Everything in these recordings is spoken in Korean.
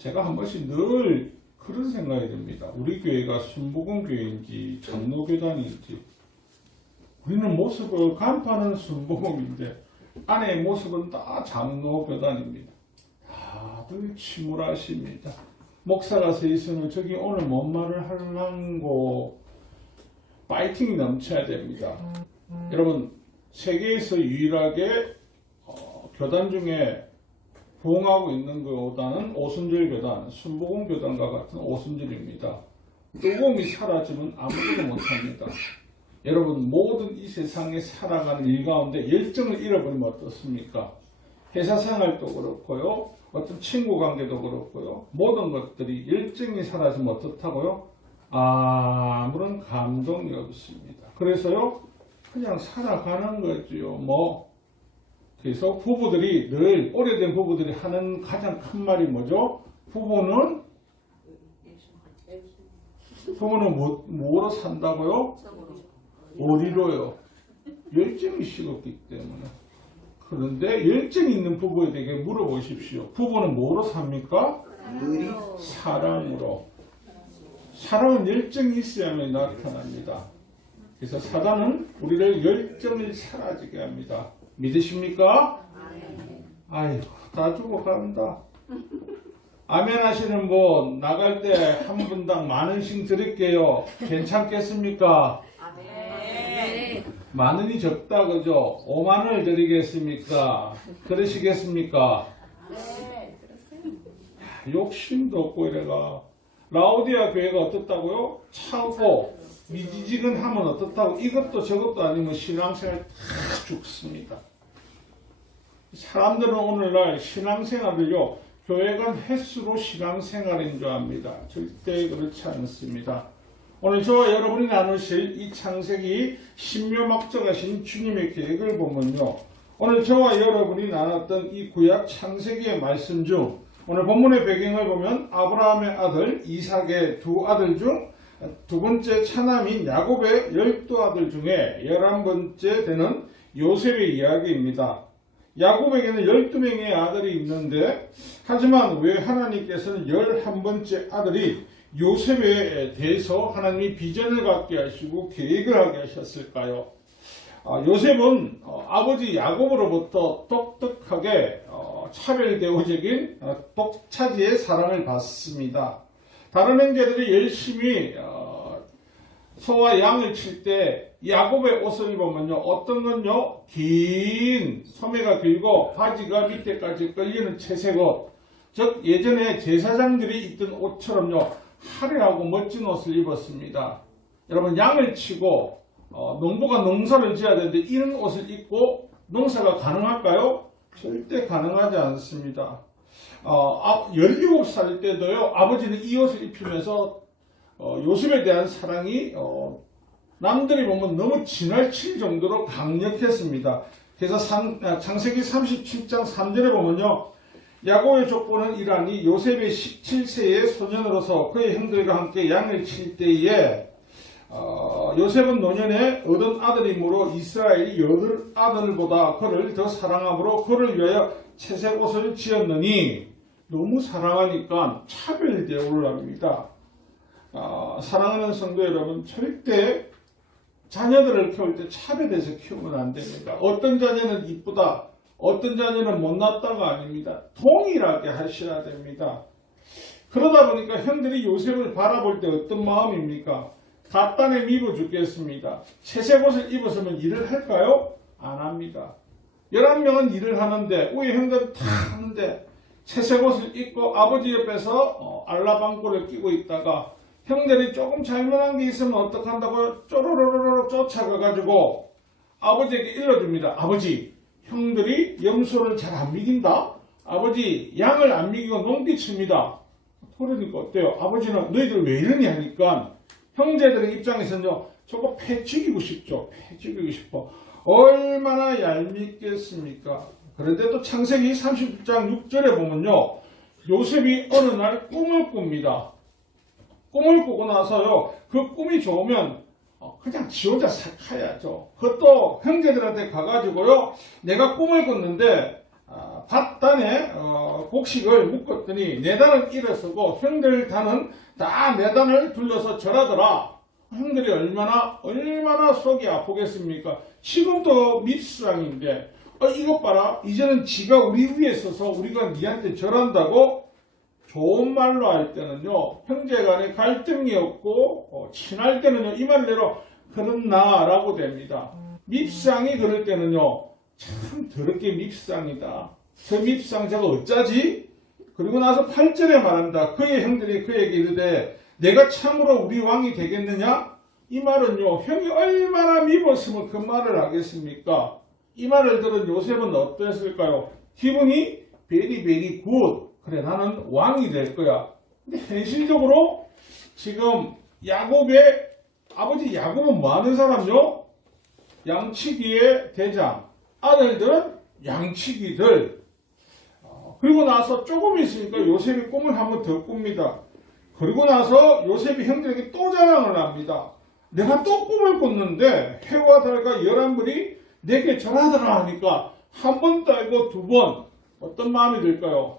제가 한 번씩 늘 그런 생각이 듭니다. 우리 교회가 순복음교회인지 장로교단인지. 우리는 모습을 간판은 순복음인데 안의 모습은 다 장로교단입니다. 다들 침울하십니다. 목사가 서 있으면 저기 오늘 뭔 말을 하려고 파이팅이 넘쳐야 됩니다. 여러분, 세계에서 유일하게 교단 중에 부흥하고 있는 것보다는 오순절 교단, 순복음 교단과 같은 오순절입니다. 뜨거움이 사라지면 아무것도 못합니다. 여러분, 모든 이 세상에 살아가는 일 가운데 열정을 잃어버리면 어떻습니까? 회사 생활도 그렇고요, 어떤 친구 관계도 그렇고요, 모든 것들이 열정이 사라지면 어떻다고요? 아무런 감동이 없습니다. 그래서요, 그냥 살아가는 거지요. 그래서 부부들이 늘, 오래된 부부들이 하는 가장 큰 말이 뭐죠? 부부는 뭐로 산다고요? 어디로요? 열정이 식었기 때문에. 그런데 열정이 있는 부부에게 물어보십시오. 부부는 뭐로 삽니까? 사랑으로. 사랑은 열정이 있어야만 나타납니다. 그래서 사단은 우리를 열정을 사라지게 합니다. 믿으십니까? 아이고, 다 죽어간다. 아멘 하시는 분, 나갈 때 한 분당 10,000원씩 드릴게요. 괜찮겠습니까? 아멘. 10,000원이 적다, 그죠? 50,000원을 드리겠습니까? 그러시겠습니까? 네, 그러세요. 욕심도 없고 이래가. 라오디아 교회가 어떻다고요? 차고 미지근하면 어떻다고? 이것도 저것도 아니면 신앙생활 다 죽습니다. 사람들은 오늘날 신앙생활을요, 교회 간 횟수로 신앙생활인 줄 압니다. 절대 그렇지 않습니다. 오늘 저와 여러분이 나누실 이 창세기 신묘막적하신 주님의 계획을 보면요, 오늘 저와 여러분이 나눴던 이 구약 창세기의 말씀 중 오늘 본문의 배경을 보면 아브라함의 아들 이삭의 두 아들 중 두 번째 차남인 야곱의 12아들 중에 11번째 되는 요셉의 이야기입니다. 야곱에게는 12명의 아들이 있는데, 하지만 왜 하나님께서는 11번째 아들이 요셉에 대해서 하나님이 비전을 갖게 하시고 계획을 하게 하셨을까요? 요셉은 아버지 야곱으로부터 똑똑하게 차별대우적인 독차지의 사랑을 받습니다. 다른 형제들이 열심히 소와 양을 칠 때 야곱의 옷을 입으면요, 어떤 건요, 긴 소매가 길고 바지가 밑에까지 끌리는 채색 옷, 즉 예전에 제사장들이 입던 옷처럼요, 화려하고 멋진 옷을 입었습니다. 여러분, 양을 치고 농부가 농사를 지어야 되는데 이런 옷을 입고 농사가 가능할까요? 절대 가능하지 않습니다. 17살 때도요, 아버지는 이 옷을 입히면서 요셉에 대한 사랑이 남들이 보면 너무 지나칠 정도로 강력했습니다. 그래서 창세기 37장 3절에 보면요, 야곱의 족보는 이러하니 요셉의 17세의 소년으로서 그의 형들과 함께 양을 칠 때에 요셉은 노년에 얻은 아들이므로 이스라엘이 여덟 아들보다 그를 더 사랑함으로 그를 위하여 채색 옷을 지었느니, 너무 사랑하니까 차별 대우를 합니다. 사랑하는 성도 여러분, 절대 자녀들을 키울 때 차별해서 키우면 안 됩니다. 어떤 자녀는 이쁘다, 어떤 자녀는 못났다가 아닙니다. 동일하게 하셔야 됩니다. 그러다 보니까 형들이 요셉을 바라볼 때 어떤 마음입니까? 갓단에 미워 죽겠습니다. 채색 옷을 입었으면 일을 할까요? 안 합니다. 11명은 일을 하는데, 우리 형들은 다 하는데, 채색 옷을 입고 아버지 옆에서 알라방구를 끼고 있다가 형들이 조금 잘못한 게 있으면 어떡한다고요? 쪼르르르 쫓아가가지고 아버지에게 일러줍니다. 아버지, 형들이 염소를 잘 안 먹인다? 아버지, 양을 안 먹이고 농기칩니다. 그러니까 어때요? 아버지는 너희들 왜 이러니 하니까 형제들의 입장에서는요, 저거 패 죽이고 싶죠. 패 죽이고 싶어. 얼마나 얄밉겠습니까? 그런데 또 창세기 30장 6절에 보면요, 요셉이 어느 날 꿈을 꿉니다. 꿈을 꾸고 나서요, 그 꿈이 좋으면 그냥 지 혼자 살아야죠. 그것도 형제들한테 가가지고요, 내가 꿈을 꿨는데 밭단에 곡식을 묶었더니 네 단은 일어서고 형들 단은 다 네 단을 둘러서 절하더라. 형들이 얼마나 속이 아프겠습니까? 지금도 밉상인데 이것 봐라. 이제는 지가 우리 위에 서서 우리가 니한테 절한다고? 좋은 말로 할 때는요, 형제간에 갈등이 없고 친할 때는요, 이 말대로 그렇나라고 됩니다. 밉상이 그럴 때는요, 참 더럽게 밉상이다. 저 밉상 저거 어쩌지? 그리고 나서 8절에 말합니다. 그의 형들이 그에게 이르되 내가 참으로 우리 왕이 되겠느냐? 이 말은요, 형이 얼마나 미웠으면 그 말을 하겠습니까? 이 말을 들은 요셉은 어땠을까요? 기분이 베리 굿. 그래, 나는 왕이 될 거야. 근데 현실적으로 지금 야곱의 아버지 야곱은 뭐 하는 사람요? 양치기의 대장. 아들들은 양치기들. 그리고 나서 조금 있으니까 요셉이 꿈을 한번 더 꿉니다. 그리고 나서 요셉이 형들에게 또 자랑을 합니다. 내가 또 꿈을 꿨는데 해와 달과 11불이 내게 절하더라 하니까 한 번 따고 두 번. 어떤 마음이 들까요?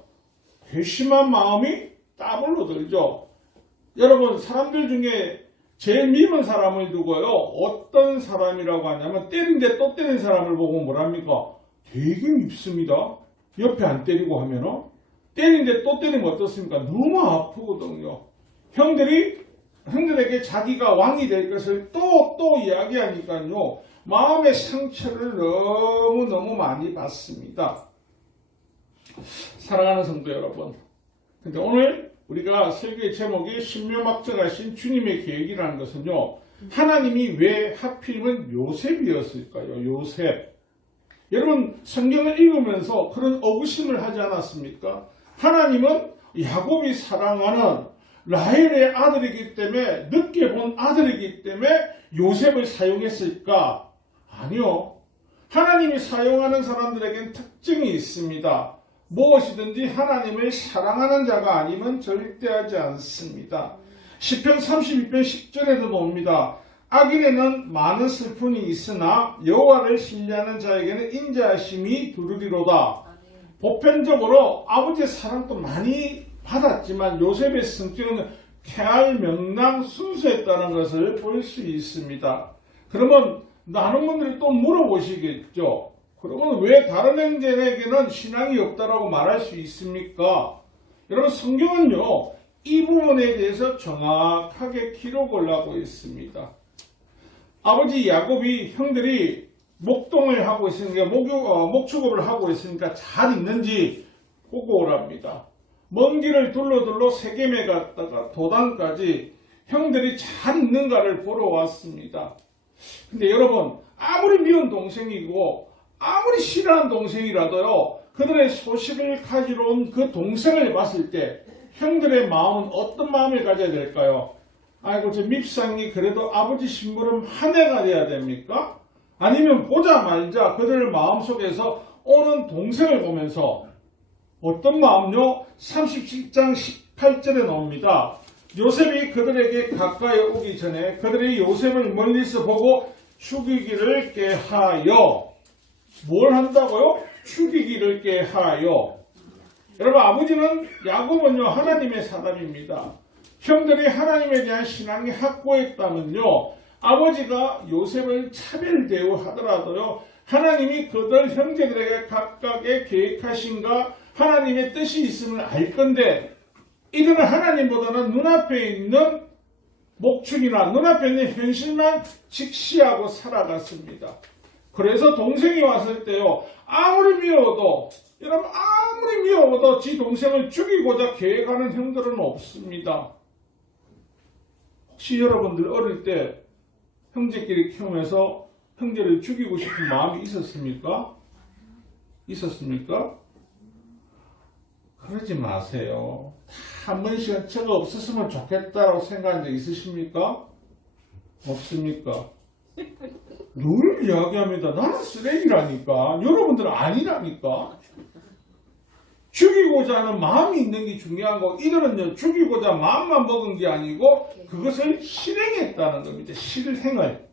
괘씸한 마음이 따블로 들죠. 여러분, 사람들 중에 제일 미운 사람을 두고요, 어떤 사람이라고 하냐면 때린데 또 때린 사람을 보고 뭐랍니까? 되게 밉습니다. 옆에 안 때리고 하면은 때린데 또 때리면 어떻습니까? 너무 아프거든요. 형들에게 자기가 왕이 될 것을 또 이야기하니까요, 마음의 상처를 너무 많이 받습니다. 사랑하는 성도 여러분, 근데 오늘 우리가 설교의 제목이 신묘막정하신 주님의 계획이라는 것은요, 하나님이 왜 하필이면 요셉이었을까요? 요셉. 여러분, 성경을 읽으면서 그런 어부심을 하지 않았습니까? 하나님은 야곱이 사랑하는 라헬의 아들이기 때문에, 늦게 본 아들이기 때문에 요셉을 사용했을까? 아니요. 하나님이 사용하는 사람들에겐 특징이 있습니다. 무엇이든지 하나님을 사랑하는 자가 아니면 절대 하지 않습니다. 시편 32편 10절에도 봅니다. 악인에는 많은 슬픔이 있으나 여호와를 신뢰하는 자에게는 인자하심이 두루리로다. 보편적으로 아버지의 사랑도 많이 받았지만 요셉의 성격은 쾌활, 명랑, 순수했다는 것을 볼 수 있습니다. 그러면 많은 분들이 또 물어보시겠죠. 그러면 왜 다른 형제에게는 신앙이 없다라고 말할 수 있습니까? 여러분, 성경은요, 이 부분에 대해서 정확하게 기록을 하고 있습니다. 아버지 야곱이 형들이 목동을 하고 있으니까, 목축업을 하고 있으니까 잘 있는지 보고 오랍니다. 먼 길을 둘러 세겜에 갔다가 도단까지 형들이 잘 있는가를 보러 왔습니다. 근데 여러분, 아무리 미운 동생이고 아무리 싫어하는 동생이라도요, 그들의 소식을 가지러 온 그 동생을 봤을 때 형들의 마음은 어떤 마음을 가져야 될까요? 아이고, 저 밉상이 그래도 아버지 심부름 한 해가 돼야 됩니까? 아니면 보자마자 그들 마음속에서 오는 동생을 보면서 어떤 마음요? 37장 18절에 나옵니다. 요셉이 그들에게 가까이 오기 전에 그들이 요셉을 멀리서 보고 죽이기를 꾀하여. 뭘 한다고요? 죽이기를 꾀하여. 여러분, 아버지는 야곱은요, 하나님의 사람입니다. 형들이 하나님에 대한 신앙이 확고했다면요, 아버지가 요셉을 차별 대우하더라도요, 하나님이 그들 형제들에게 각각의 계획하신가 하나님의 뜻이 있음을 알 건데, 이들은 하나님보다는 눈앞에 있는 목축이나 눈앞에 있는 현실만 직시하고 살아갔습니다. 그래서 동생이 왔을 때요, 아무리 미워도, 여러분, 아무리 미워도 지 동생을 죽이고자 계획하는 형들은 없습니다. 혹시 여러분들 어릴 때 형제끼리 키우면서 형제를 죽이고 싶은 마음이 있었습니까? 있었습니까? 그러지 마세요. 한 번씩은 저거 없었으면 좋겠다라고 생각한 적 있으십니까? 없습니까? 늘 이야기합니다. 나는 쓰레기라니까. 여러분들은 아니라니까. 죽이고자 하는 마음이 있는 게 중요한 거, 이들은요, 죽이고자 마음만 먹은 게 아니고 그것을 실행했다는 겁니다. 실행을.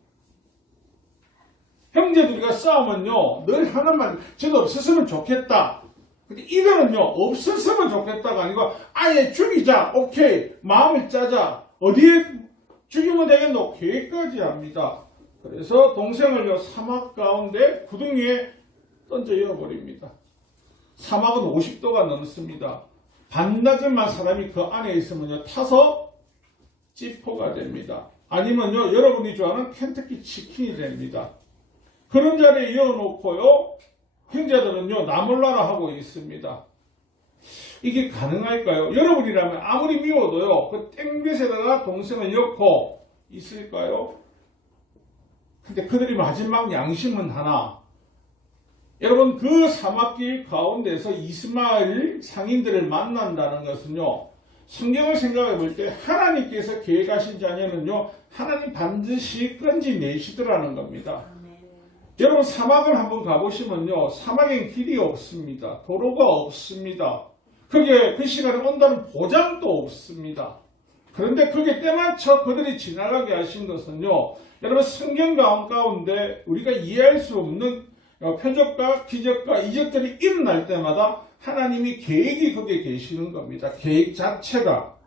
형제들과 싸우면요, 늘 하나만, 저거 없었으면 좋겠다. 근데 이들은요, 없었으면 좋겠다가 아니고, 아예 죽이자, 오케이, 마음을 짜자, 어디에 죽이면 되겠노? 계획까지 합니다. 그래서 동생을요, 사막 가운데 구덩 위에 던져 잃어버립니다. 사막은 50도가 넘습니다. 반나절만 사람이 그 안에 있으면요, 타서 찌포가 됩니다. 아니면요, 여러분이 좋아하는 켄터키 치킨이 됩니다. 그런 자리에 이어놓고요, 형제들은요, 나몰라라 하고 있습니다. 이게 가능할까요? 여러분이라면 아무리 미워도요, 그 땡볕에다가 동생을 엮고 있을까요? 근데 그들이 마지막 양심은 하나. 여러분, 그 사막길 가운데서 이스마엘 상인들을 만난다는 것은요, 성경을 생각해 볼 때 하나님께서 계획하신 자녀는요, 하나님 반드시 건지내시더라는 겁니다. 여러분, 사막을 한번 가보시면요, 사막엔 길이 없습니다. 도로가 없습니다. 그게 그 시간에 온다는 보장도 없습니다. 그런데 그게 때맞춰 그들이 지나가게 하신 것은요, 여러분, 성경 가운데 우리가 이해할 수 없는 표적과 기적과 이적들이 일어날 때마다 하나님이 계획이 거기에 계시는 겁니다. 계획 자체가.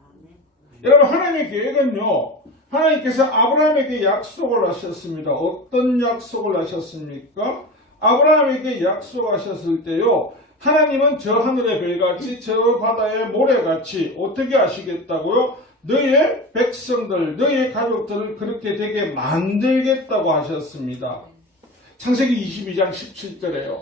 여러분, 하나님의 계획은요, 하나님께서 아브라함에게 약속을 하셨습니다. 어떤 약속을 하셨습니까? 아브라함에게 약속하셨을 때요, 하나님은 저 하늘의 별같이 저 바다의 모래같이 어떻게 하시겠다고요? 너의 백성들, 너의 가족들을 그렇게 되게 만들겠다고 하셨습니다. 창세기 22장 17절에요.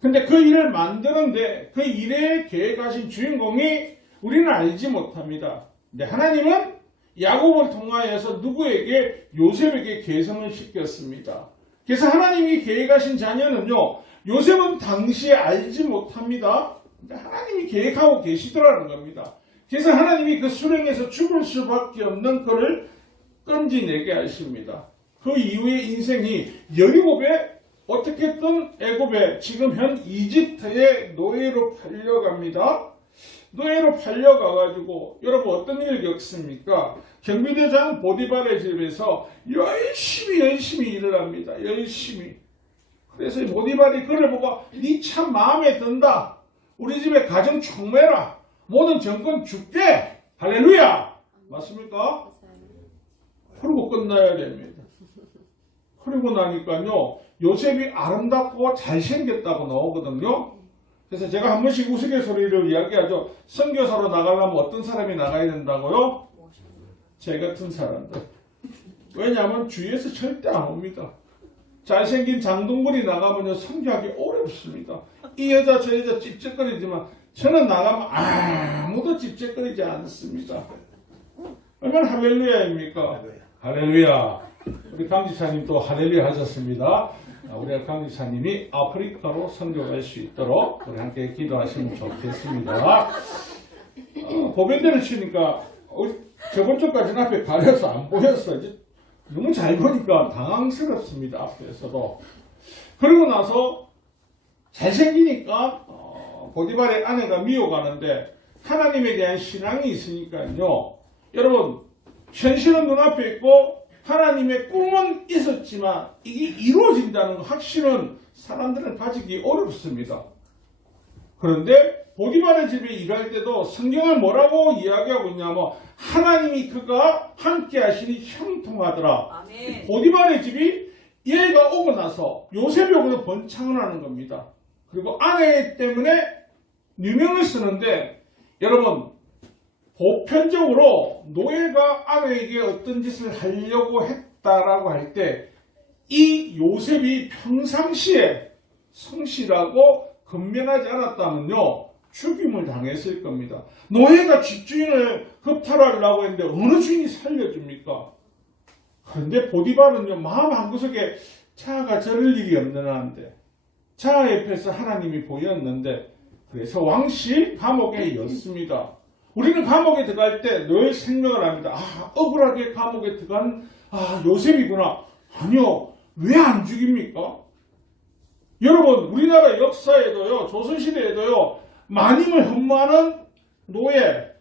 근데 그 일을 만드는데 그 일에 계획하신 주인공이 우리는 알지 못합니다. 근데 하나님은 야곱을 통하여서 누구에게? 요셉에게 계성을 시켰습니다. 그래서 하나님이 계획하신 자녀는요, 요셉은 당시에 알지 못합니다. 근데 하나님이 계획하고 계시더라는 겁니다. 그래서 하나님이 그 수령에서 죽을 수밖에 없는 그를 건지내게 하십니다. 그 이후의 인생이 17에 어떻게든 애굽에 지금 현 이집트의 노예로 팔려갑니다. 노예로 팔려가가지고 여러분 어떤 일을 겪습니까? 경비대장 보디발의 집에서 열심히 일을 합니다. 열심히. 그래서 보디발이 그를 보고 니 참 마음에 든다. 우리 집에 가정 총매라. 모든 정권 줄게. 할렐루야. 맞습니까? 그리고 끝나야 됩니다. 그리고 나니까요, 요셉이 아름답고 잘생겼다고 나오거든요. 그래서 제가 한 번씩 우스갯소리를 이야기하죠. 선교사로 나가려면 어떤 사람이 나가야 된다고요? 제 같은 사람들. 왜냐하면 주위에서 절대 안 옵니다. 잘생긴 장동건이 나가면요, 선교하기 어렵습니다. 이 여자 저 여자 찝찝거리지만 저는 나가면 아무도 찝찝거리지 않습니다. 얼마나 할렐루야입니까? 할렐루야. 우리 강지사님 또 할렐루야 하셨습니다. 우리 강지사님이 아프리카로 선교 갈 수 있도록 우리 함께 기도하시면 좋겠습니다. 보배대를 치니까 저번 주까지는 앞에 가려서 안 보였어. 이제 너무 잘 보니까 당황스럽습니다. 앞에서도. 그러고 나서 잘생기니까 보디발의 아내가 미워가는데 하나님에 대한 신앙이 있으니까요. 여러분, 현실은 눈앞에 있고 하나님의 꿈은 있었지만 이게 이루어진다는 확신은 사람들은 가지기 어렵습니다. 그런데 보디발의 집에 일할 때도 성경을 뭐라고 이야기하고 있냐면 하나님이 그가 함께 하시니 형통하더라. 아멘. 보디발의 집이 얘가 오고 나서 요셉이 오고 번창을 하는 겁니다. 그리고 아내 때문에 누명을 쓰는데 여러분, 보편적으로 노예가 아내에게 어떤 짓을 하려고 했다라고 할 때 이 요셉이 평상시에 성실하고 근면하지 않았다면요, 죽임을 당했을 겁니다. 노예가 집주인을 흡탈하려고 했는데 어느 주인이 살려줍니까? 그런데 보디발은요, 마음 한구석에 자아가 저럴 일이 없는 한데 자아 옆에서 하나님이 보였는데 그래서 왕실 감옥에 였습니다. 우리는 감옥에 들어갈 때 늘 생각을 합니다. 억울하게 감옥에 들어간 요셉이구나. 아니요. 왜 안 죽입니까? 여러분, 우리나라 역사에도요, 조선시대에도요, 마님을 흠모하는 노예,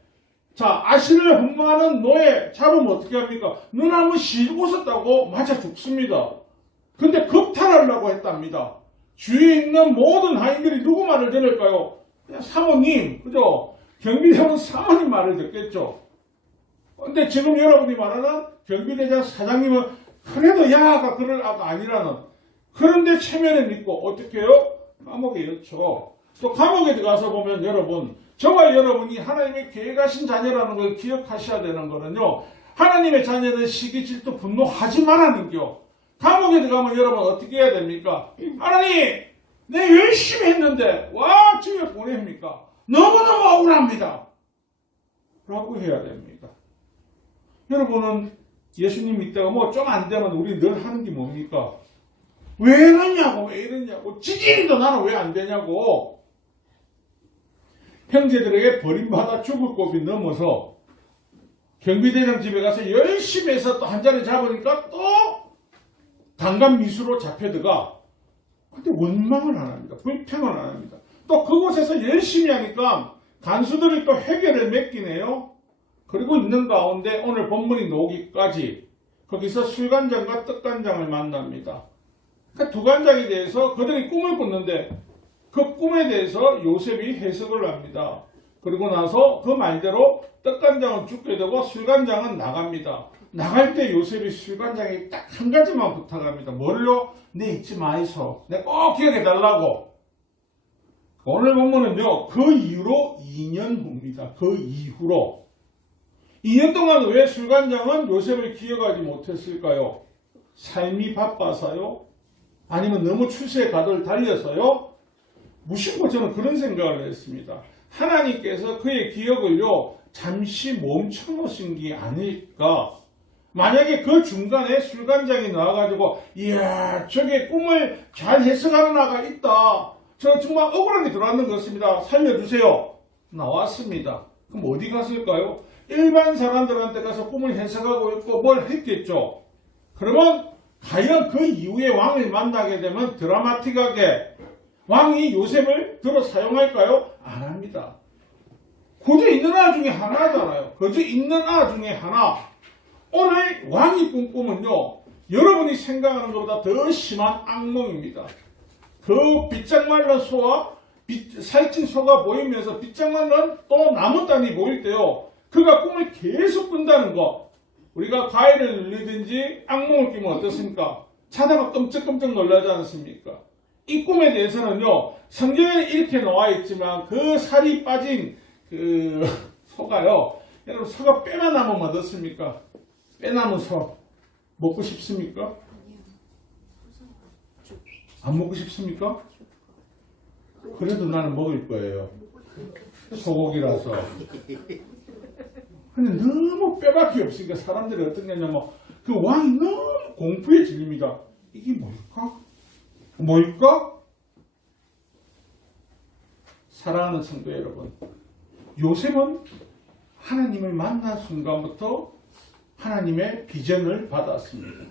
자, 아신을 흠모하는 노예 잡으면 어떻게 합니까? 눈 한번 씩 웃었다고 맞아 죽습니다. 근데 겁탈하려고 했답니다. 주위에 있는 모든 하인들이 누구 말을 들을까요? 사모님, 그죠? 경비대원 사모님 말을 듣겠죠. 근데 지금 여러분이 말하는 경비대장 사장님은 그래도 야가 그럴 아가 아니라는, 그런데 체면에 믿고 어떻게 해요? 감옥에 넣죠. 또 감옥에 들어가서 보면 여러분, 저와 여러분이 하나님의 계획하신 자녀라는 걸 기억하셔야 되는 거는요, 하나님의 자녀는 시기 질투 분노하지 말라는 겨. 감옥에 들어가면 여러분 어떻게 해야 됩니까? 하나님, 내 열심히 했는데 와 집에 보냅니까? 너무너무 억울합니다 라고 해야 됩니다. 여러분은 예수님 믿다가 뭐 좀 안 되면 우리 늘 하는 게 뭡니까? 왜 이러냐고, 왜 이러냐고, 지진도 나는 왜 안 되냐고. 형제들에게 버림받아 죽을 고비 넘어서 경비대장 집에 가서 열심히 해서 또 한 자리 잡으니까 또 강간 미수로 잡혀들어가. 근데 원망을 안 합니다. 불평을 안 합니다. 또 그곳에서 열심히 하니까 간수들이 또 해결을 맺기네요. 그리고 있는 가운데 오늘 본문이 나오기까지 거기서 술간장과 떡간장을 만납니다. 그 두 간장에 대해서 그들이 꿈을 꿨는데 그 꿈에 대해서 요셉이 해석을 합니다. 그리고 나서 그 말대로 떡간장은 죽게 되고 술간장은 나갑니다. 나갈 때 요셉이 술간장에 딱 한 가지만 부탁합니다. 뭘요? 내 잊지 마이소. 내 꼭 기억해 달라고. 오늘 본문은요, 그 이후로 2년 후입니다. 그 이후로. 2년 동안 왜 술간장은 요셉을 기억하지 못했을까요? 삶이 바빠서요? 아니면 너무 추세에 가도를 달려서요? 무심코 저는 그런 생각을 했습니다. 하나님께서 그의 기억을요, 잠시 멈춰놓으신 게 아닐까. 만약에 그 중간에 술간장이 나와가지고, 이야, 저게 꿈을 잘 해석하는 아가 있다. 저 정말 억울한 게 들어왔는 것 같습니다. 살려주세요. 나왔습니다. 그럼 어디 갔을까요? 일반 사람들한테 가서 꿈을 해석하고 있고 뭘 했겠죠. 그러면 과연 그 이후에 왕을 만나게 되면 드라마틱하게 왕이 요셉을 들어 사용할까요? 안 합니다. 그저 있는 아 중에 하나잖아요. 그저 있는 아 중에 하나. 오늘 왕이 꾼 꿈은요, 여러분이 생각하는 것보다 더 심한 악몽입니다. 그 빗장 말른 소와 살찐 소가 보이면서 빗장 말른 또 나무단이 보일 때요, 그가 꿈을 계속 꾼다는 거. 우리가 과일을 눌리든지 악몽을 끼면 어떻습니까? 자다가 끔찍끔찍 놀라지 않습니까? 이 꿈에 대해서는요, 성경에는 이렇게 나와 있지만 그 살이 빠진 그 소가요, 여러분 소가 뼈만 남으면 어떻습니까? 뼈 남은 소 먹고 싶습니까? 안 먹고 싶습니까? 그래도 나는 먹을 거예요. 소고기라서. 근데 너무 뼈밖에 없으니까 사람들이 어떤 게냐면 그 왕이 너무 공포에 질립니다. 이게 뭘까? 뭘까? 사랑하는 성도 여러분, 요셉은 하나님을 만난 순간부터 하나님의 비전을 받았습니다.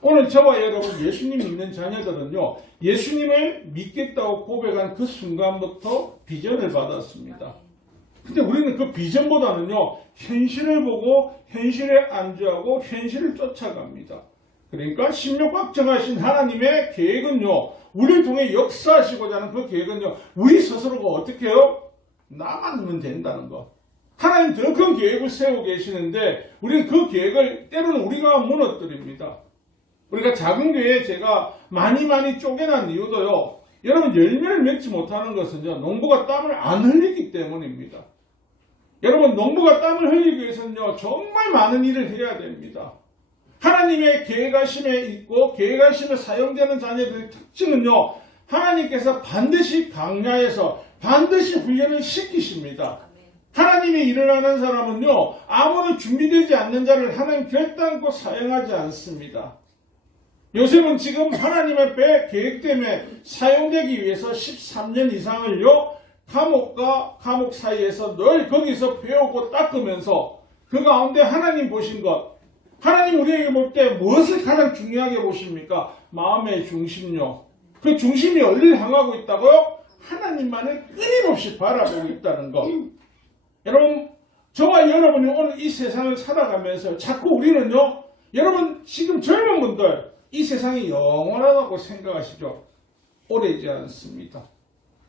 오늘 저와 여러분 예수님 믿는 자녀들은요, 예수님을 믿겠다고 고백한 그 순간부터 비전을 받았습니다. 근데 우리는 그 비전보다는요, 현실을 보고 현실에 안주하고 현실을 쫓아갑니다. 그러니까 16각 정하신 하나님의 계획은요, 우리를 통해 역사하시고자 하는 그 계획은요, 우리 스스로가 어떻게 해요? 나만 하면 된다는 거. 하나님 더 큰 계획을 세우고 계시는데 우리는 그 계획을 때로는 우리가 무너뜨립니다. 우리가 작은 교회에 제가 많이 쪼개난 이유도요, 여러분 열매를 맺지 못하는 것은요, 농부가 땀을 안 흘리기 때문입니다. 여러분 농부가 땀을 흘리기 위해서는요, 정말 많은 일을 해야 됩니다. 하나님의 계획하심에 있고 계획하심에 사용되는 자녀들의 특징은요, 하나님께서 반드시 강야해서 반드시 훈련을 시키십니다. 하나님의 일을 하는 사람은요, 아무런 준비되지 않는 자를 하나님 결단코 사용하지 않습니다. 요셉은 지금 하나님 앞에 계획 때문에 사용되기 위해서 13년 이상을요, 감옥과 감옥 사이에서 늘 거기서 배우고 닦으면서 그 가운데 하나님 보신 것, 하나님 우리에게 볼 때 무엇을 가장 중요하게 보십니까? 마음의 중심요. 그 중심이 어디를 향하고 있다고요? 하나님만을 끊임없이 바라보고 있다는 것. 여러분, 저와 여러분이 오늘 이 세상을 살아가면서 자꾸 우리는요, 여러분 지금 젊은 분들 이 세상이 영원하다고 생각하시죠? 오래지 않습니다.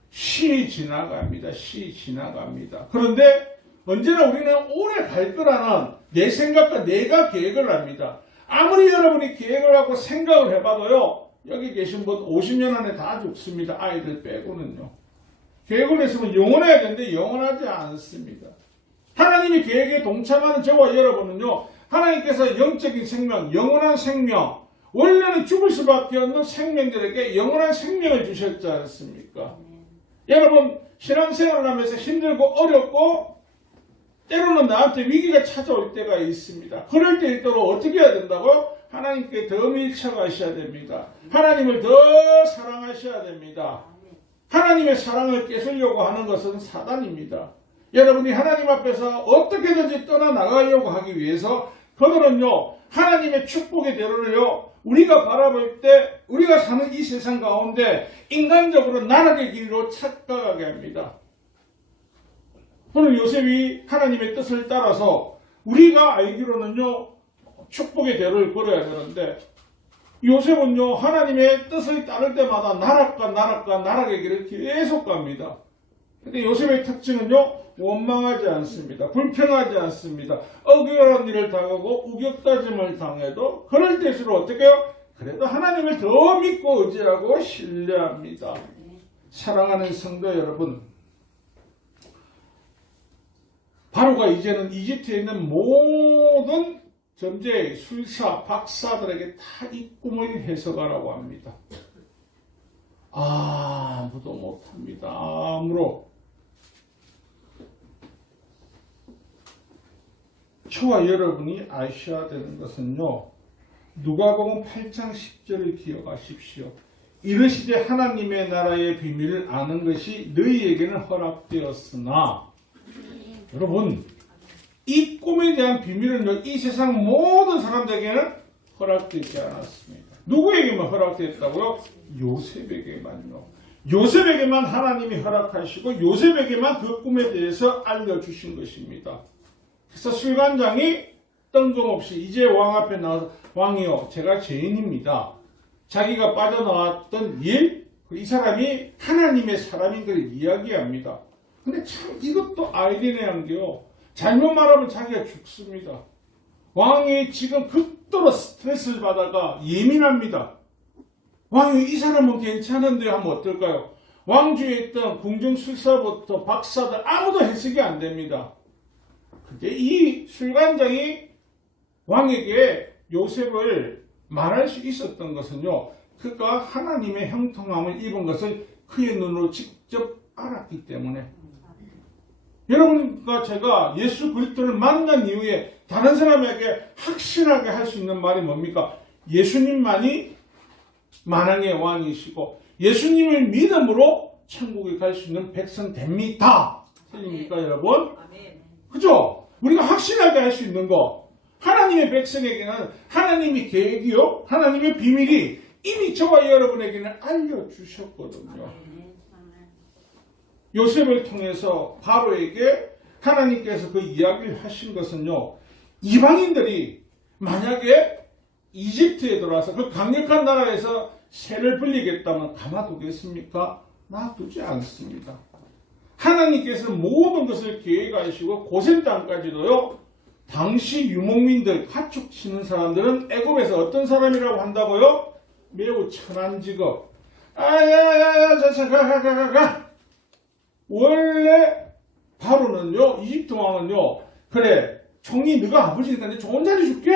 시 지나갑니다. 시 지나갑니다. 그런데 언제나 우리는 오래 갈 거라는 내 생각과 내가 계획을 합니다. 아무리 여러분이 계획을 하고 생각을 해봐도요, 여기 계신 분 50년 안에 다 죽습니다. 아이들 빼고는요. 계획을 했으면 영원해야 되는데 영원하지 않습니다. 하나님이 계획에 동참하는 저와 여러분은요, 하나님께서 영적인 생명, 영원한 생명, 원래는 죽을 수밖에 없는 생명들에게 영원한 생명을 주셨지 않습니까? 여러분, 신앙생활을 하면서 힘들고 어렵고 때로는 나한테 위기가 찾아올 때가 있습니다. 그럴 때일도록 어떻게 해야 된다고? 하나님께 더 밀착하셔야 됩니다. 하나님을 더 사랑하셔야 됩니다. 하나님의 사랑을 뺏으려고 하는 것은 사단입니다. 여러분이 하나님 앞에서 어떻게든지 떠나나가려고 하기 위해서 그들은요, 하나님의 축복의 대로를요, 우리가 바라볼 때 우리가 사는 이 세상 가운데 인간적으로 나락의 길로 착각하게 합니다. 오늘 요셉이 하나님의 뜻을 따라서 우리가 알기로는요, 축복의 대로를 걸어야 되는데 요셉은요, 하나님의 뜻을 따를 때마다 나락의 길을 계속 갑니다. 근데 요셉의 특징은요, 원망하지 않습니다. 불평하지 않습니다. 억울한 일을 당하고 우격다짐을 당해도 그럴 때일수록 어떻게 해요? 그래도 하나님을 더 믿고 의지하고 신뢰합니다. 사랑하는 성도 여러분, 바로가 이제는 이집트에 있는 모든 점쟁이, 술사, 박사들에게 다 이 꿈을 해석하라고 합니다. 아무도 못합니다. 아무로. 저와 여러분이 아셔야 되는 것은요, 누가복음 8장 10절을 기억하십시오. 이르시되 하나님의 나라의 비밀을 아는 것이 너희에게는 허락되었으나, 여러분, 이 꿈에 대한 비밀은요, 이 세상 모든 사람들에게는 허락되지 않았습니다. 누구에게만 허락됐다고요? 요셉에게만요. 요셉에게만 하나님이 허락하시고 요셉에게만 그 꿈에 대해서 알려주신 것입니다. 그래서 술관장이 뜬금없이 이제 왕 앞에 나와서, 왕이요, 제가 죄인입니다. 자기가 빠져나왔던 일, 이 사람이 하나님의 사람인 걸 이야기합니다. 근데 참 이것도 아이러니한 게요, 잘못 말하면 자기가 죽습니다. 왕이 지금 극도로 스트레스를 받아가 예민합니다. 왕이 이 사람은 괜찮은데 하면 어떨까요? 왕주에 있던 궁중술사부터 박사들 아무도 해석이 안 됩니다. 근데 이 술관장이 왕에게 요셉을 말할 수 있었던 것은요, 그가 하나님의 형통함을 입은 것을 그의 눈으로 직접 알았기 때문에. 여러분과 제가 예수 그리스도를 만난 이후에 다른 사람에게 확실하게 할 수 있는 말이 뭡니까? 예수님만이 만왕의 왕이시고 예수님을 믿음으로 천국에 갈 수 있는 백성 됩니다. 틀립니까, 여러분? 그죠? 우리가 확실하게 할 수 있는 거, 하나님의 백성에게는 하나님의 계획이요, 하나님의 비밀이 이미 저와 여러분에게는 알려주셨거든요. 요셉을 통해서 바로에게 하나님께서 그 이야기를 하신 것은요, 이방인들이 만약에 이집트에 들어와서 그 강력한 나라에서 세를 불리겠다면 가만두겠습니까? 놔두지 않습니다. 하나님께서 모든 것을 계획하시고 고센 땅까지도요, 당시 유목민들, 가축 치는 사람들은 애굽에서 어떤 사람이라고 한다고요? 매우 천한 직업. 가. 원래 바로는요, 이집트 왕은요, 그래, 총리 너가 아버지니까 내 좋은 자리 줄게.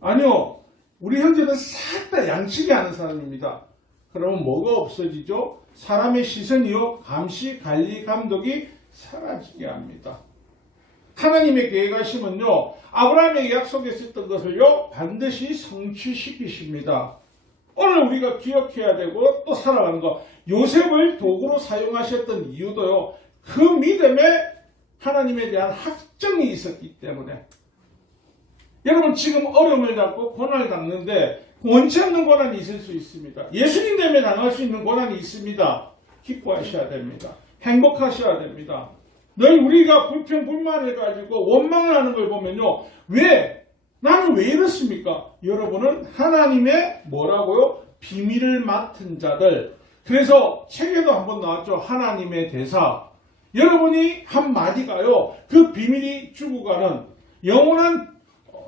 아니요, 우리 형제는 싹 다 양치게 하는 사람입니다. 그러면 뭐가 없어지죠? 사람의 시선이요, 감시, 관리, 감독이 사라지게 합니다. 하나님의 계획하심은요, 아브라함에게 약속했었던 것을요, 반드시 성취시키십니다. 오늘 우리가 기억해야 되고 또 살아가는 거, 요셉을 도구로 사용하셨던 이유도요, 그 믿음에 하나님에 대한 확정이 있었기 때문에. 여러분, 지금 어려움을 갖고 고난을 당는데 원치 않는 고난이 있을 수 있습니다. 예수님 때문에 당할 수 있는 고난이 있습니다. 기뻐하셔야 됩니다. 행복하셔야 됩니다. 늘 우리가 불평, 불만을 가지고 원망을 하는 걸 보면요, 나는 왜 이렇습니까? 여러분은 하나님의 뭐라고요? 비밀을 맡은 자들, 그래서 책에도 한번 나왔죠. 하나님의 대사. 여러분이 한마디가요, 그 비밀이 죽어가는 영원한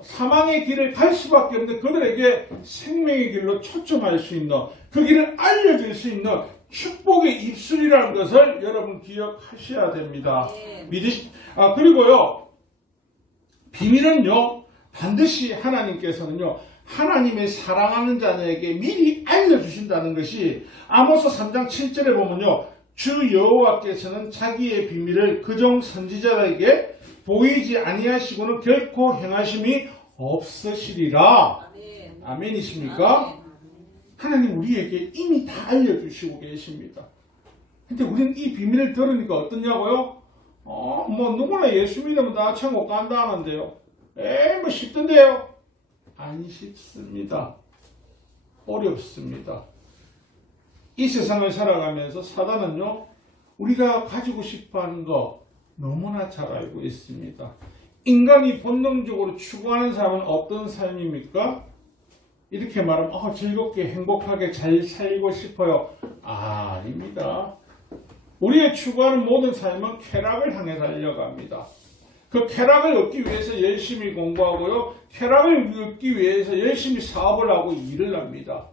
사망의 길을 갈 수밖에 없는데 그들에게 생명의 길로 초점할 수 있는, 그 길을 알려줄 수 있는 축복의 입술이라는 것을 여러분 기억하셔야 됩니다. 그리고요, 비밀은요, 반드시 하나님께서는요, 하나님의 사랑하는 자녀에게 미리 알려주신다는 것이 아모스 3장 7절에 보면요, 주 여호와께서는 자기의 비밀을 그종 선지자에게 보이지 아니하시고는 결코 행하심이 없으시리라. 아멘이십니까? 하나님 우리에게 이미 다 알려주시고 계십니다. 근데 우리는 이 비밀을 들으니까 어떠냐고요? 뭐 누구나 예수 믿으면 다 천국 간다 하는데요. 뭐 쉽던데요? 안 쉽습니다. 어렵습니다. 이 세상을 살아가면서 사단은요, 우리가 가지고 싶어하는 거 너무나 잘 알고 있습니다. 인간이 본능적으로 추구하는 삶은 어떤 삶입니까? 이렇게 말하면 즐겁게 행복하게 잘 살고 싶어요. 아닙니다. 우리의 추구하는 모든 삶은 쾌락을 향해 달려갑니다. 그 쾌락을 얻기 위해서 열심히 공부하고요, 쾌락을 얻기 위해서 열심히 사업을 하고 일을 합니다.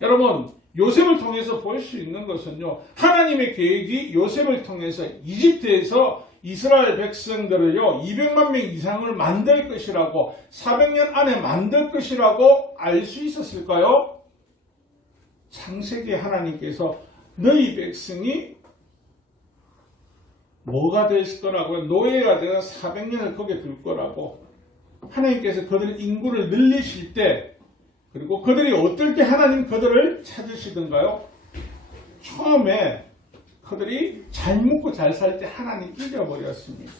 여러분, 요셉을 통해서 볼 수 있는 것은요, 하나님의 계획이 요셉을 통해서 이집트에서 이스라엘 백성들을요, 200만 명 이상을 만들 것이라고, 400년 안에 만들 것이라고 알 수 있었을까요? 창세기 하나님께서 너희 백성이 뭐가 될 거라고요? 노예가 되어 400년을 거기에 둘 거라고. 하나님께서 그들의 인구를 늘리실 때, 그리고 그들이 어떨 때 하나님 그들을 찾으시던가요? 처음에 그들이 잘 먹고 잘 살 때 하나님 잊어버렸습니다.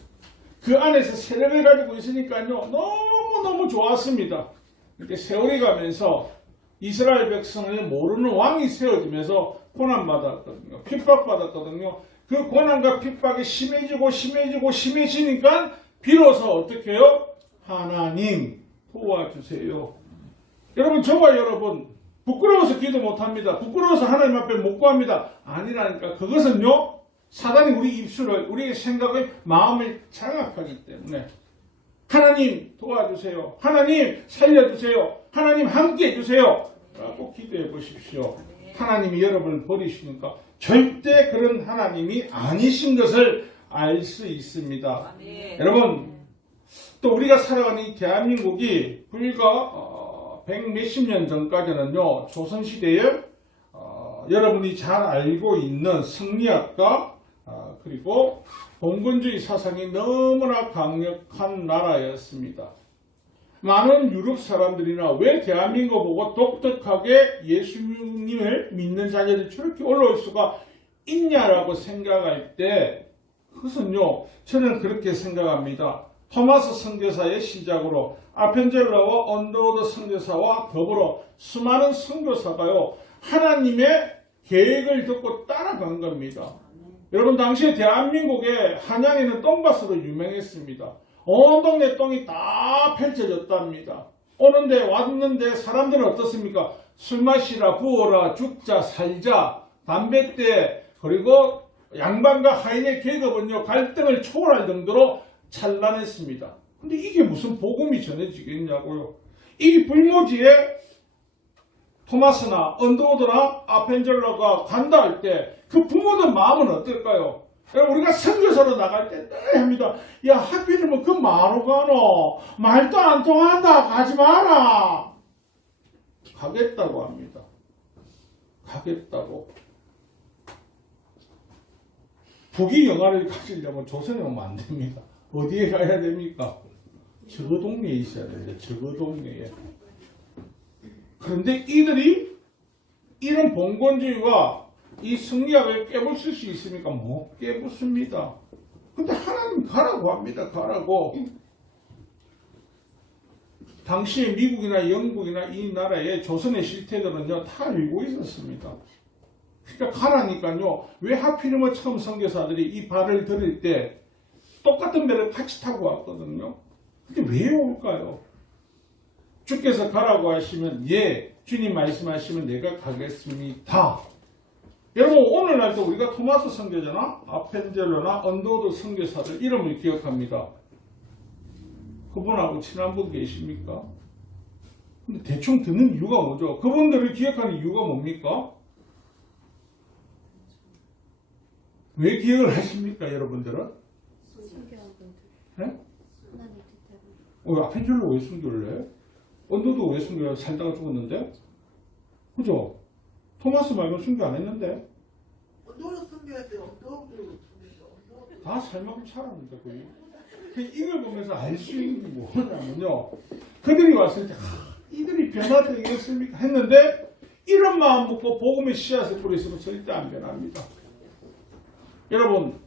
그 안에서 세력을 가지고 있으니까요, 너무너무 좋았습니다. 이렇게 세월이 가면서 이스라엘 백성을 모르는 왕이 세워지면서 고난받았거든요. 핍박받았거든요. 그 고난과 핍박이 심해지니까 비로소 어떻게 해요? 하나님 도와주세요. 여러분, 저와 여러분 부끄러워서 기도 못합니다. 부끄러워서 하나님 앞에 못 구합니다. 아니라니까. 그것은요, 사단이 우리 입술을, 우리의 생각을, 마음을 장악하기 때문에 하나님 도와주세요. 하나님 살려주세요. 하나님 함께해 주세요. 라고 기도해 보십시오. 하나님이 여러분을 버리시니까 절대 그런 하나님이 아니신 것을 알 수 있습니다. 여러분, 또 우리가 살아가는 이 대한민국이 불과 100몇십 년 전까지는요, 조선시대에 여러분이 잘 알고 있는 성리학과 그리고 봉건주의 사상이 너무나 강력한 나라였습니다. 많은 유럽 사람들이나 왜 대한민국 보고 독특하게 예수님을 믿는 자녀들이 저렇게 올라올 수가 있냐라고 생각할 때, 그것은요, 저는 그렇게 생각합니다. 토마스 선교사의 시작으로 아펜젤러와 언더우드 선교사와 더불어 수많은 선교사가요, 하나님의 계획을 듣고 따라간 겁니다. 여러분, 당시에 대한민국의 한양에는 똥밭으로 유명했습니다. 온 동네 똥이 다 펼쳐졌답니다. 왔는데 사람들은 어떻습니까? 술 마시라, 부어라, 죽자, 살자, 담배대, 그리고 양반과 하인의 계급은요, 갈등을 초월할 정도로 찬란했습니다. 근데 이게 무슨 복음이 전해지겠냐고요. 이 불모지에 토마스나 언더우드나 아펜젤러가 간다 할 때 그 부모는 마음은 어떨까요? 우리가 선교사로 나갈 때 늘 합니다. 야, 하필이면 그 마루 가노? 말도 안 통한다. 가지 마라. 가겠다고 합니다. 가겠다고. 북이 영화를 가지려면 조선에 오면 안 됩니다. 어디에 가야 됩니까? 저 동네에 있어야 됩니다. 저 동네에. 그런데 이들이 이런 봉건주의와 이 성리학을 깨부술 수 있습니까? 못 깨부숩니다. 근데 하나님 가라고 합니다. 가라고. 당시에 미국이나 영국이나 이 나라의 조선의 실태들은요, 다 알고 있었습니다. 그러니까 가라니까요. 왜 하필이면 처음 선교사들이 이 발을 들일 때 똑같은 배를 같이 타고 왔거든요. 근데 왜 올까요? 주께서 가라고 하시면, 예, 주님 말씀하시면 내가 가겠습니다. 여러분 오늘날도 우리가 토마스 선교사나 아펜젤로나 언더우드 선교사들 이름을 기억합니다. 그분하고 친한 분 계십니까? 근데 대충 듣는 이유가 뭐죠? 그분들을 기억하는 이유가 뭡니까? 왜 기억을 하십니까, 여러분들은? 네? 아펜젤로 왜 순교를 해? 언더도 왜 순교를 살다가 죽었는데? 그죠? 토마스 말고 순교 안 했는데? 언더로 숨겨야죠. 다 살만큼 살았는데, 거의. 이걸 보면서 알 수 있는 게 뭐냐면요. 그들이 왔을 때, 이들이 변화되겠습니까? 했는데, 이런 마음 먹고 복음의 씨앗을 뿌렸으면 절대 안 변합니다. 여러분,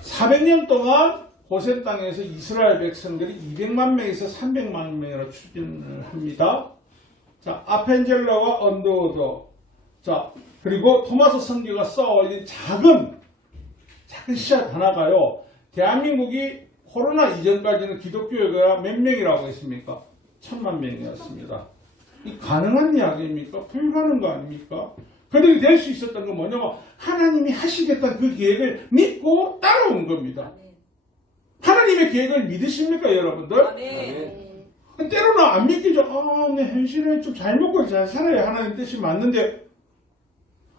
400년 동안 고센 땅에서 이스라엘 백성들이 200만 명에서 300만 명으로 추진을 합니다. 자, 아펜젤러와 언더우드, 자, 그리고 토마스 선교가 쌓아올린 작은 씨앗 하나가요. 대한민국이 코로나 이전까지는 기독교회가 몇 명이라고 했습니까? 1000만 명이었습니다. 이 가능한 이야기입니까? 불가능한 거 아닙니까? 그들이 될 수 있었던 건 뭐냐면 하나님이 하시겠다는 그 계획을 믿고 따라온 겁니다. 하나님의 계획을 믿으십니까, 여러분들? 네. 때로는 안 믿기죠. 내 현실에 좀 잘 먹고 잘 살아야 하나님 뜻이 맞는데,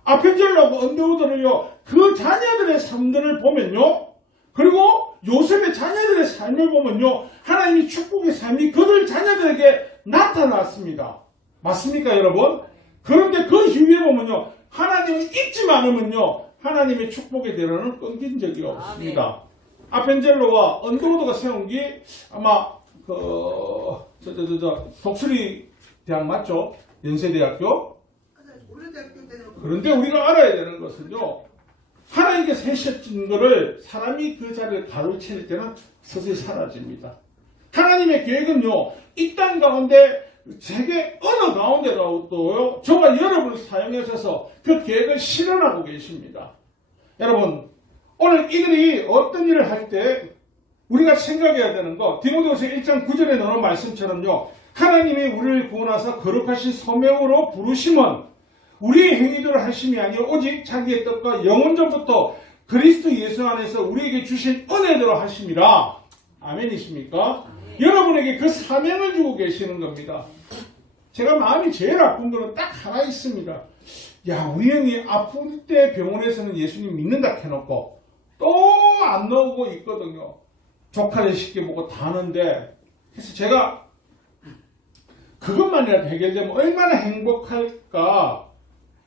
아펜젤러하고 언더우드를요, 그 자녀들의 삶들을 보면요, 그리고 요셉의 자녀들의 삶을 보면요, 하나님이 축복의 삶이 그들 자녀들에게 나타났습니다. 맞습니까, 여러분? 그런데 그 이후에 보면요, 하나님을 잊지 않으면요, 하나님의 축복의 대로는 끊긴 적이 없습니다. 아펜젤로와 언더우드가 세운 게 아마 독수리 대학 맞죠? 연세대학교. 그런데 우리가 알아야 되는 것은요, 하나님께서 하셨던 것을 사람이 그 자리를 가로챌 때는 서서히 사라집니다. 하나님의 계획은요, 이 땅 가운데 세계 어느 가운데라도요, 저와 여러분을 사용하셔서 그 계획을 실현하고 계십니다. 여러분, 오늘 이들이 어떤 일을 할 때 우리가 생각해야 되는 거, 디모데후서 1장 9절에 나오는 말씀처럼요, 하나님이 우리를 구원하사 거룩하신 소명으로 부르심은 우리의 행위대로 하심이 아니요 오직 자기의 뜻과 영원전부터 그리스도 예수 안에서 우리에게 주신 은혜대로 하심이라. 아멘이십니까? 여러분에게 그 사명을 주고 계시는 겁니다. 제가 마음이 제일 아픈 거는 딱 하나 있습니다. 야, 우리 형이 아플 때 병원에서는 예수님 믿는다 해놓고 또 안 나오고 있거든요. 조카를 시켜보고 다는데, 그래서 제가 그것만이라도 해결되면 얼마나 행복할까.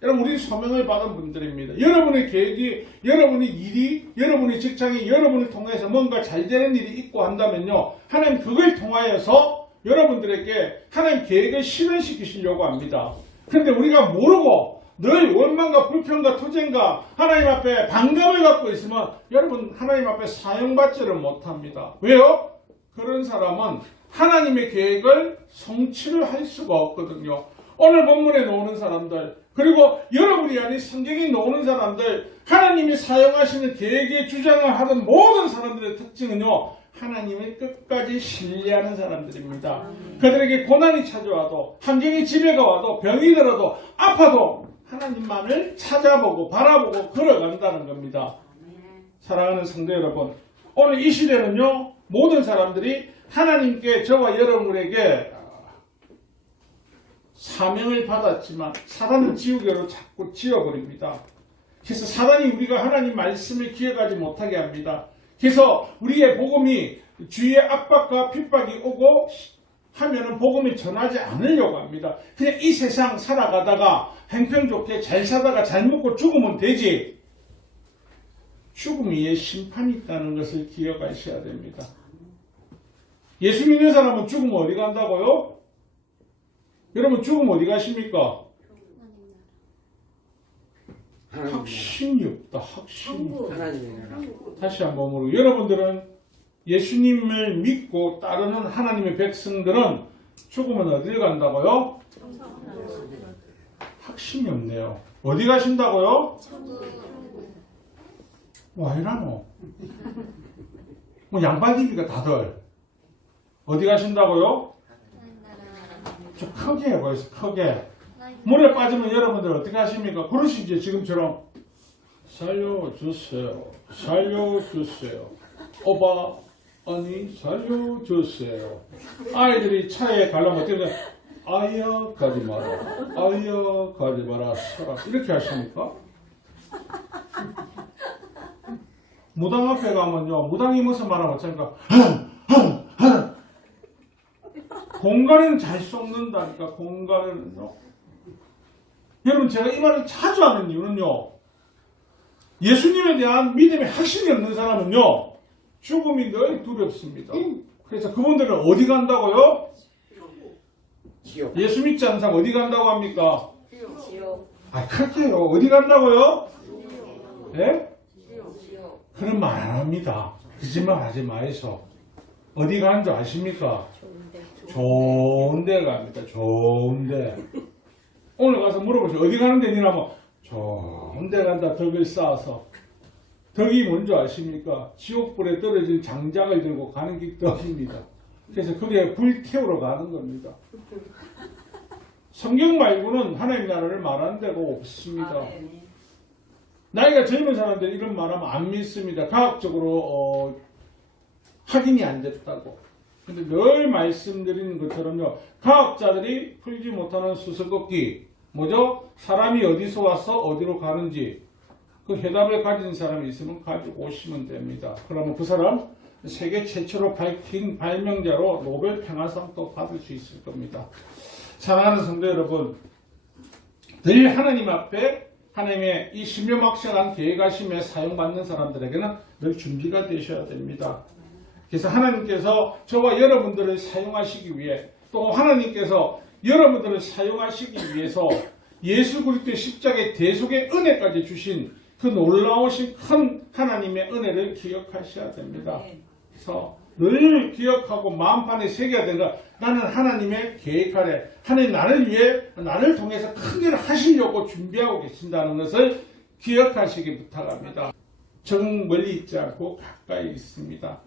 여러분, 우리 소명을 받은 분들입니다. 여러분의 계획이, 여러분의 일이, 여러분의 직장이 여러분을 통해서 뭔가 잘 되는 일이 있고 한다면요, 하나님 그걸 통하여서 여러분들에게 하나님 계획을 실현시키시려고 합니다. 그런데 우리가 모르고 늘 원망과 불평과 투쟁과 하나님 앞에 반감을 갖고 있으면 여러분 하나님 앞에 사용받지를 못합니다. 왜요? 그런 사람은 하나님의 계획을 성취를 할 수가 없거든요. 오늘 본문에 나오는 사람들, 그리고 여러분이 아닌 성경에 나오는 사람들, 하나님이 사용하시는 계획에 주장을 하던 모든 사람들의 특징은요, 하나님을 끝까지 신뢰하는 사람들입니다. 그들에게 고난이 찾아와도, 환경이 지배가 와도, 병이 들어도, 아파도 하나님만을 찾아보고 바라보고 걸어간다는 겁니다. 사랑하는 성도 여러분, 오늘 이 시대는요, 모든 사람들이 하나님께, 저와 여러분에게 사명을 받았지만 사단은 지우개로 자꾸 지워버립니다. 그래서 사단이 우리가 하나님 말씀을 기억하지 못하게 합니다. 그래서 우리의 복음이 주위의 압박과 핍박이 오고 하면은 복음을 전하지 않으려고 합니다. 그냥 이 세상 살아가다가 행편 좋게 잘 살다가 잘 먹고 죽으면 되지. 죽음 위에 심판이 있다는 것을 기억하셔야 됩니다. 예수 믿는 사람은 죽으면 어디 간다고요? 여러분 죽으면 어디 가십니까? 확신이 없다. 확신이. 다시 한번 물어요. 여러분들은 예수님을 믿고 따르는 하나님의 백성들은 죽으면 어딜 간다고요? 확신이 없네요. 어디 가신다고요? 와, 이라노? 뭐 양반집이가 다들. 어디 가신다고요? 좀 크게 해보세요. 크게. 물에 빠지면 여러분들 어떻게 하십니까? 그러시죠. 지금처럼 살려주세요. 살려주세요. 오빠 아니 살려주세요. 아이들이 차에 가려면 어떻게 해요? 아이야 가지 마라. 아이야 가지 마라. 살아. 이렇게 하십니까? 무당 앞에 가면요. 무당이 무슨 말하면 어쩌니까 공간에는 잘 썩는다니까. 공간에는요. 여러분 제가 이 말을 자주 하는 이유는요. 예수님에 대한 믿음의 확신이 없는 사람은요. 죽음이 늘 두렵습니다. 그래서 그분들은 어디 간다고요? 지옥. 예수 믿지 않는 사람 어디 간다고 합니까? 지옥. 아, 그렇게요. 어디 간다고요? 예? 지옥. 그런 말 안 합니다. 거짓말 하지 마이소. 어디 가는 줄 아십니까? 좋은데. 좋은 데 갑니다. 좋은 데. 오늘 가서 물어보세요. 어디 가는데 니라면 좋은 데 간다. 덕을 쌓아서. 덕이 뭔지 아십니까? 지옥불에 떨어진 장작을 들고 가는 게 덕입니다. 그래서 그게 불태우러 가는 겁니다. 성경 말고는 하나님 나라를 말하는 데가 없습니다. 나이가 젊은 사람들이 이런 말하면 안 믿습니다. 과학적으로 확인이 안 됐다고. 근데 늘 말씀드리는 것처럼요. 과학자들이 풀지 못하는 수수께끼 뭐죠? 사람이 어디서 와서 어디로 가는지 그 해답을 가진 사람이 있으면 가지고 오시면 됩니다. 그러면 그 사람 세계 최초로 밝힌 발명자로 노벨 평화상도 받을 수 있을 겁니다. 사랑하는 성도 여러분, 늘 하나님 앞에 하나님의 이 신묘막신한 계획하심에 사용받는 사람들에게는 늘 준비가 되셔야 됩니다. 그래서 하나님께서 저와 여러분들을 사용하시기 위해 또 하나님께서 여러분들을 사용하시기 위해서 예수 그리스도의 십자가의 대속의 은혜까지 주신 그 놀라우신 큰 하나님의 은혜를 기억하셔야 됩니다. 그래서 늘 기억하고 마음판에 새겨야 된다. 나는 하나님의 계획 아래 하나님 나를 위해 나를 통해서 큰 일을 하시려고 준비하고 계신다는 것을 기억하시기 부탁합니다. 정 멀리 있지 않고 가까이 있습니다.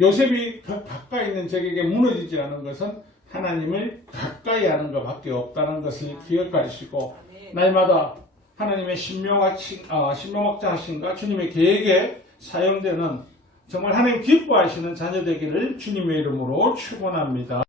요셉이 그 가까이 있는 적에게 무너지지 않은 것은 하나님을 가까이 하는 것밖에 없다는 것을 기억하시고 날마다 하나님의 신명확자 하신가 주님의 계획에 사용되는 정말 하나님 기뻐하시는 자녀 되기를 주님의 이름으로 축원합니다.